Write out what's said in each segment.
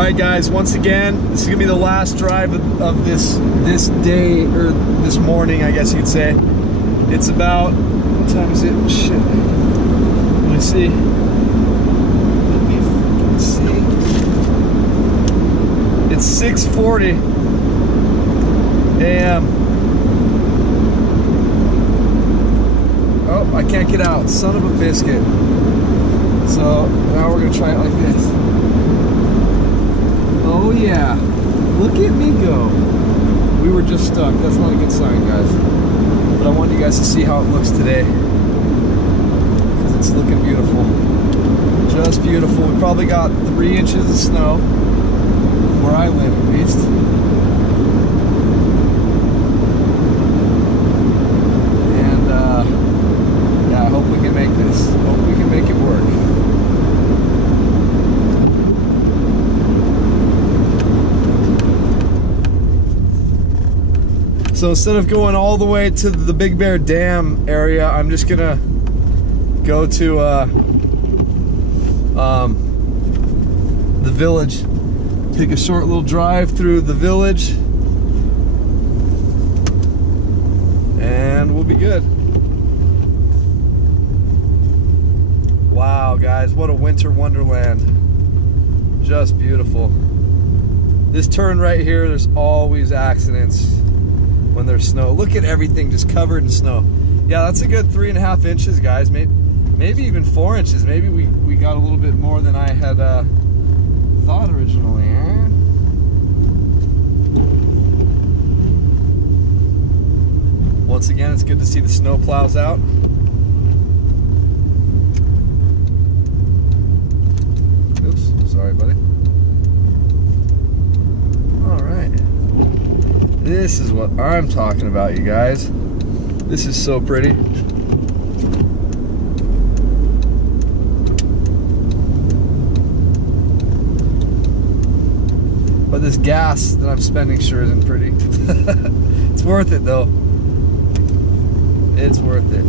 Alright guys, once again, this is going to be the last drive of this day, or this morning, I guess you could say. It's about, what time is it? Shit. Let me see. Let's see. It's 6:40 a.m. Oh, I can't get out. Son of a biscuit. So, now we're going to try it like this. Oh yeah, look at me go. We were just stuck. That's not a good sign, guys. But I want you guys to see how it looks today, because it's looking beautiful. Just beautiful. We probably got 3 inches of snow, where I live at least. And yeah, I hope we can make this. Hope we can make it work. So instead of going all the way to the Big Bear Dam area, I'm just gonna go to the village. Take a short little drive through the village, and we'll be good. Wow, guys, what a winter wonderland. Just beautiful. This turn right here, there's always accidents when there's snow. Look at everything just covered in snow. Yeah, that's a good 3.5 inches, guys. Maybe even 4 inches. Maybe we got a little bit more than I had thought originally. Once again, it's good to see the snow plows out. Oops, sorry, buddy. All right. This is what I'm talking about, you guys. This is so pretty. But this gas that I'm spending sure isn't pretty. It's worth it though. It's worth it.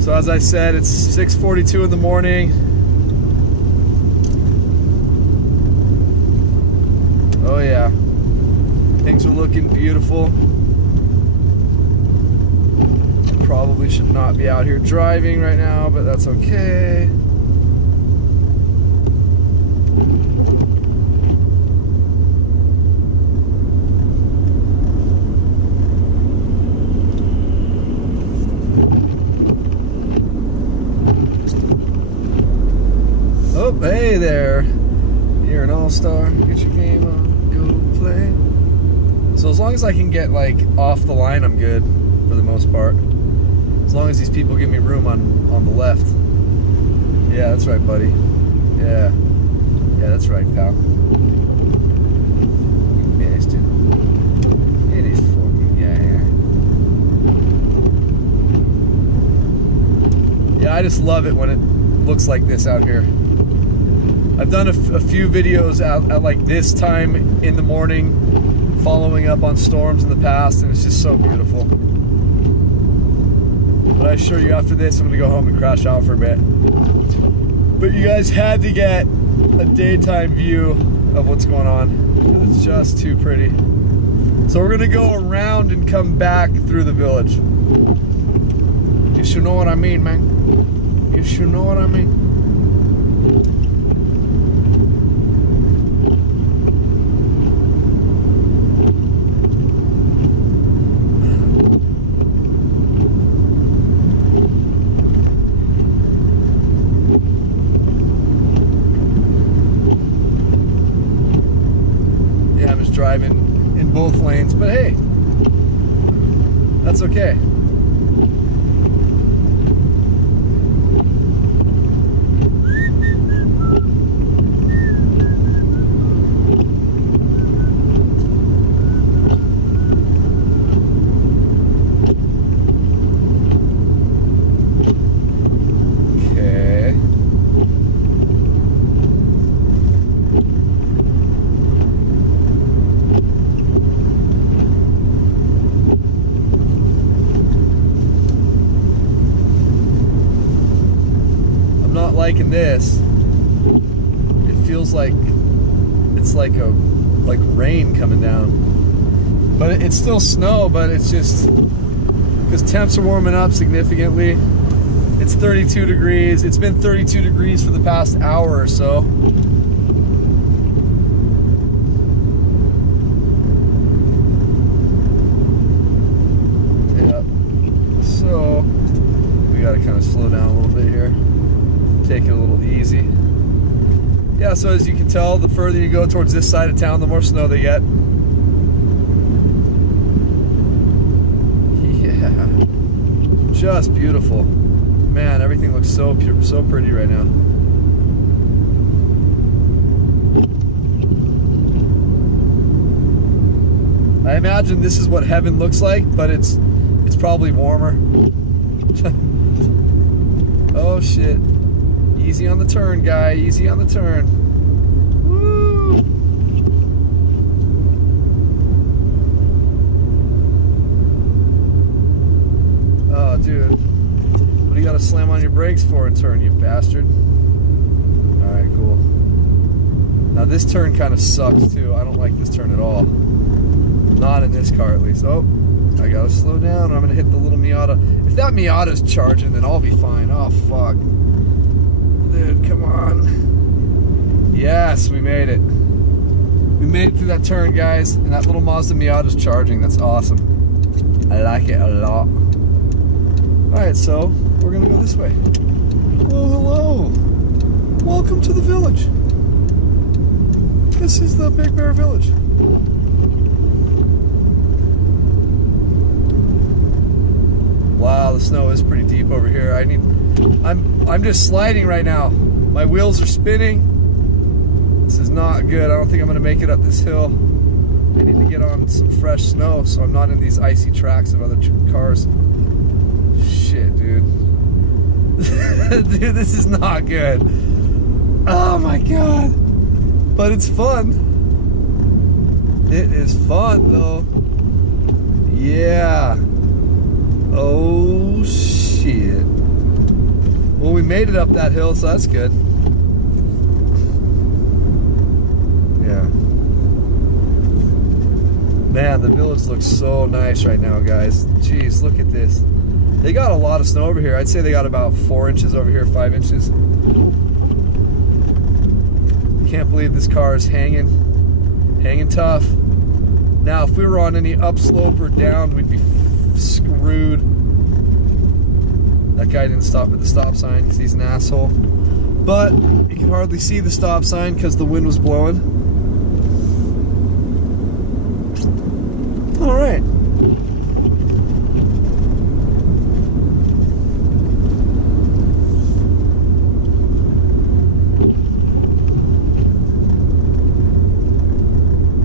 So as I said, it's 6:42 in the morning. Oh yeah, things are looking beautiful. Probably should not be out here driving right now, but that's okay. Oh, hey there. You're an all-star. Get your game on. Go play. So as long as I can get like off the line, I'm good for the most part. As long as these people give me room on the left. Yeah, that's right, buddy. Yeah. Yeah, that's right, pal. You bastard. It is fucking guy. Yeah, I just love it when it looks like this out here. I've done a few videos at like this time in the morning, following up on storms in the past, and it's just so beautiful. But I assure you, after this, I'm gonna go home and crash out for a bit. But you guys had to get a daytime view of what's going on. It's just too pretty. So we're gonna go around and come back through the village. You should know what I mean, man. You should know what I mean. Driving in both lanes, but hey, that's okay. liking this. It feels like it's like rain coming down. But it's still snow, but it's just because temps are warming up significantly. It's 32 degrees. It's been 32 degrees for the past hour or so. Yeah. So we gotta kind of slow down a little bit here. Take it a little easy. Yeah, so as you can tell, the further you go towards this side of town, the more snow they get. Yeah. Just beautiful. Man, everything looks so pure, so pretty right now. I imagine this is what heaven looks like, but it's probably warmer. Oh shit. Easy on the turn, guy. Easy on the turn. Woo! Oh, dude. What do you gotta slam on your brakes for in turn, you bastard? Alright, cool. Now this turn kind of sucks too. I don't like this turn at all. Not in this car at least. Oh, I gotta slow down or I'm gonna hit the little Miata. If that Miata's charging, then I'll be fine. Oh, fuck. Dude, come on. Yes, we made it. We made it through that turn, guys. And that little Mazda Miata's charging. That's awesome. I like it a lot. Alright, so we're gonna go this way. Well, hello. Welcome to the village. This is the Big Bear Village. Wow, the snow is pretty deep over here. I'm just sliding right now. My wheels are spinning. This is not good. I don't think I'm gonna make it up this hill. I need to get on some fresh snow so I'm not in these icy tracks of other cars. Shit, dude. Dude, this is not good. Oh my god. But it's fun. It is fun though. Yeah. Oh shit. Well, we made it up that hill, so that's good. Yeah. Man, the village looks so nice right now, guys. Jeez, look at this. They got a lot of snow over here. I'd say they got about 4 inches over here, 5 inches. Can't believe this car is hanging tough. Now, if we were on any upslope or down, we'd be screwed. That guy didn't stop at the stop sign because he's an asshole. But you can hardly see the stop sign because the wind was blowing. All right.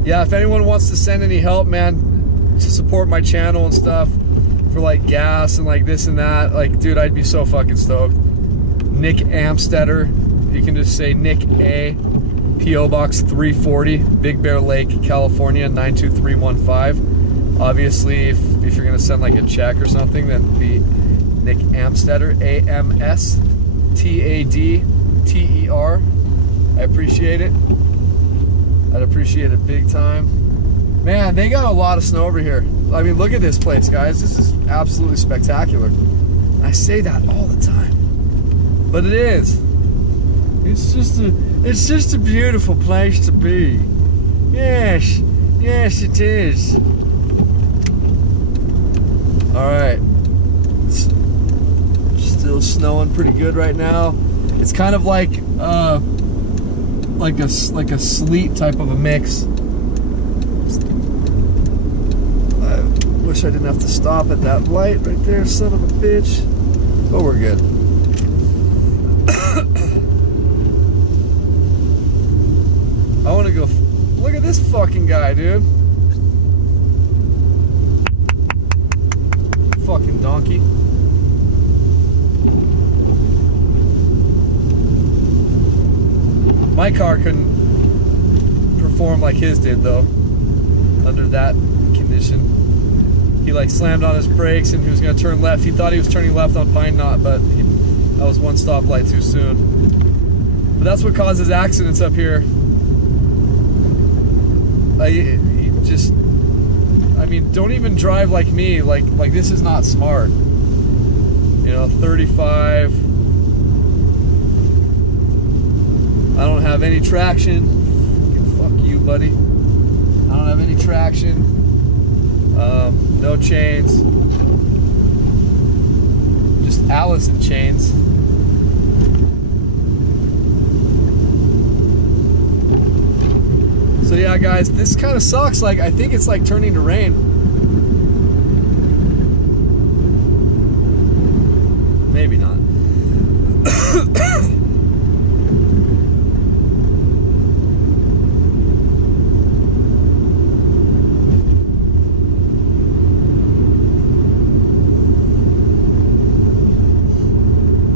Yeah, if anyone wants to send any help, man, to support my channel and stuff, for like gas and like this and that, like, dude, I'd be so fucking stoked. Nikk Amstadter. You can just say Nick A. P.O. Box 340, Big Bear Lake, California, 92315. Obviously, if you're gonna send like a check or something, then be Nikk Amstadter, A-M-S-T-A-D-T-E-R. I appreciate it. I'd appreciate it big time. Man, they got a lot of snow over here. I mean, look at this place, guys. This is absolutely spectacular. I say that all the time, but it is. It's just a beautiful place to be. Yes, yes, it is. All right. It's still snowing pretty good right now. It's kind of like a sleet type of a mix. I wish I didn't have to stop at that light right there, son of a bitch. But we're good. I want to go. Look at this fucking guy, dude. Fucking donkey. My car couldn't perform like his did though, under that condition. He like slammed on his brakes and he was gonna turn left. He thought he was turning left on Pine Knot, but that was one stoplight too soon. But that's what causes accidents up here. I mean, don't even drive like me. Like this is not smart. You know, 35. I don't have any traction. Fuck you, buddy. I don't have any traction. No chains. Just Allison chains. So yeah, guys, this kind of sucks. Like, I think it's like turning to rain. Maybe not.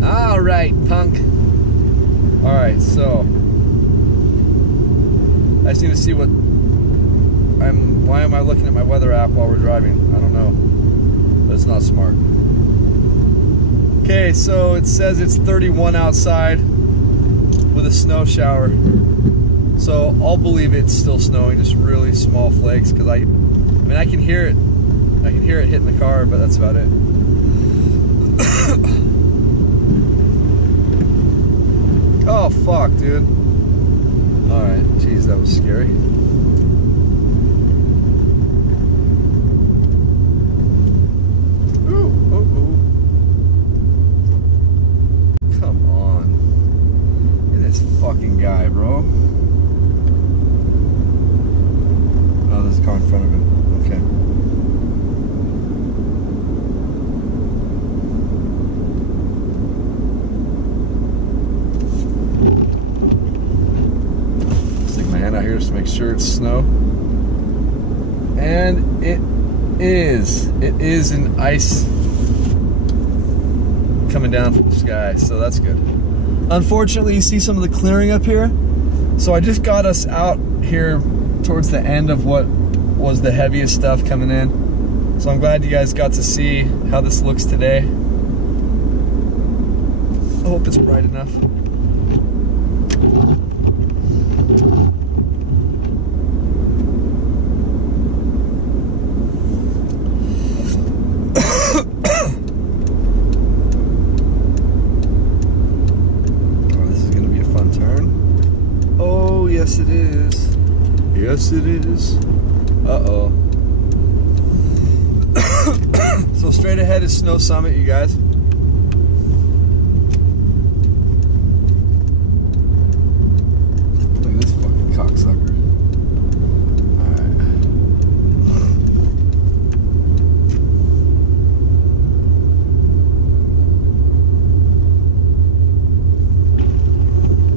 All right, punk. All right, so I just need to see why am I looking at my weather app while we're driving? I don't know, but it's not smart. Okay, so it says it's 31 outside with a snow shower. So I'll believe it's still snowing, just really small flakes, because I mean, I can hear it. I can hear it hitting the car, but that's about it. Oh, fuck, dude. Alright, jeez, that was scary. Ooh, ooh, ooh. Come on. Look at this fucking guy, bro. Oh, there's a car in front of him. Okay. Out here just to make sure it's snow, and it is an ice coming down from the sky, so that's good. Unfortunately, you see some of the clearing up here, so I just got us out here towards the end of what was the heaviest stuff coming in, so I'm glad you guys got to see how this looks today. I hope it's bright enough. Yes, it is. Yes, it is. Uh-oh. So straight ahead is Snow Summit, you guys. Look at this fucking cocksucker. Alright.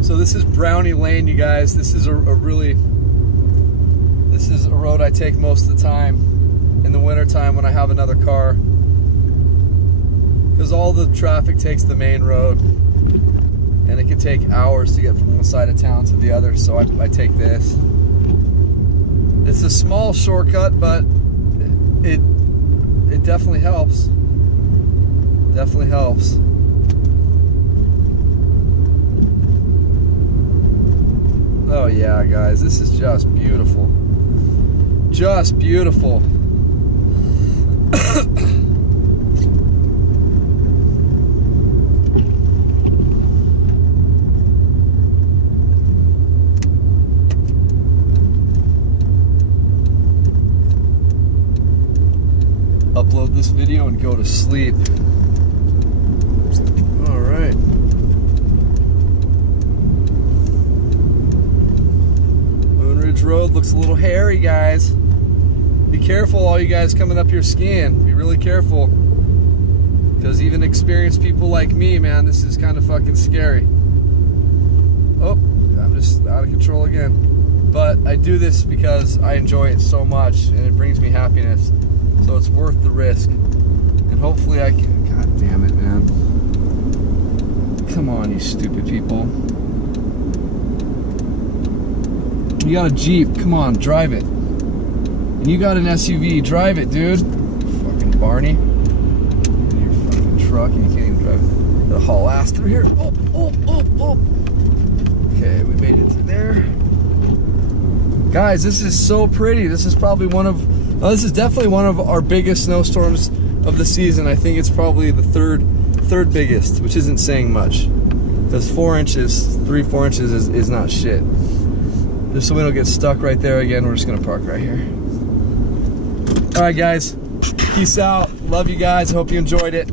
So this is Brownie Lane, you guys. This is a road I take most of the time in the winter time when I have another car, because all the traffic takes the main road and it can take hours to get from one side of town to the other, so I take this. It's a small shortcut, but it definitely helps. Definitely helps. Oh yeah, guys, this is just beautiful. Just beautiful. Upload this video and go to sleep. All right. Road looks a little hairy, guys. Be careful, all you guys coming up here skiing. Be really careful, because even experienced people like me, man, this is kind of fucking scary. Oh, I'm just out of control again. But I do this because I enjoy it so much and it brings me happiness, so it's worth the risk. And hopefully I can. God damn it, man. Come on, you stupid people. You got a Jeep, come on, drive it. And you got an SUV, drive it, dude. Fucking Barney. In your fucking truck and you can't even drive it. Gotta haul ass through here. Oh, oh, oh, oh. Guys, this is so pretty. This is probably this is definitely one of our biggest snowstorms of the season. I think it's probably the third biggest, which isn't saying much. Because 4 inches, 3-4 inches is not shit. Just so we don't get stuck right there again, we're just gonna park right here. All right, guys, peace out. Love you guys. Hope you enjoyed it.